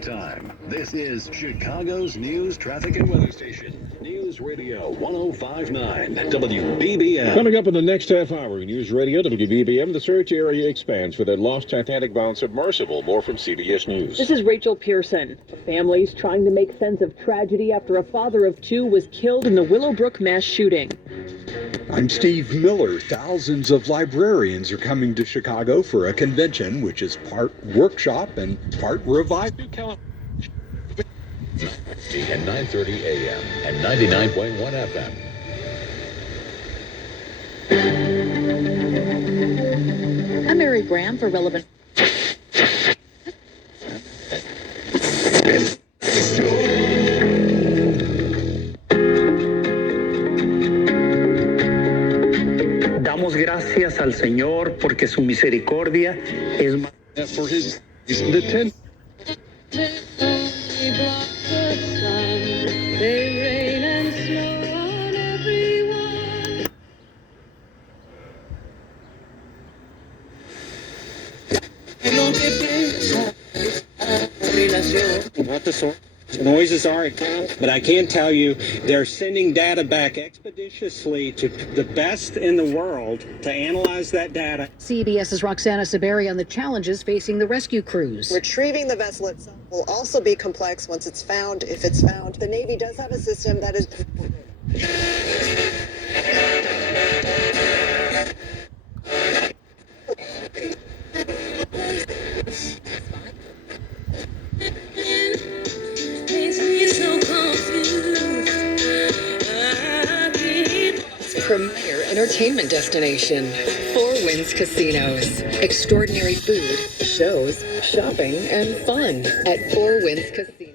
Time. This is Chicago's news, traffic, and weather station. News Radio 1059 WBBM. Coming up in the next half hour, News Radio WBBM, the search area expands for that lost Titanic-bound submersible. More from CBS News. This is Rachel Pearson. Families trying to make sense of tragedy after a father of two was killed in the Willowbrook mass shooting. I'm Steve Miller. Thousands of librarians are coming to Chicago for a convention, which is part workshop and part revival. At 9:30 a.m. and 99.1 FM. I'm Mary Graham for Relevant. Damos gracias al Señor porque su misericordia es más. For his the 10. What the noises are, but I can tell you they're sending data back expeditiously to the best in the world to analyze that data. CBS's Roxana Saberi on the challenges facing the rescue crews. Retrieving the vessel itself will also be complex once it's found, if it's found. The Navy does have a system that is... Premier entertainment destination, Four Winds Casinos. Extraordinary food, shows, shopping, and fun at Four Winds Casinos.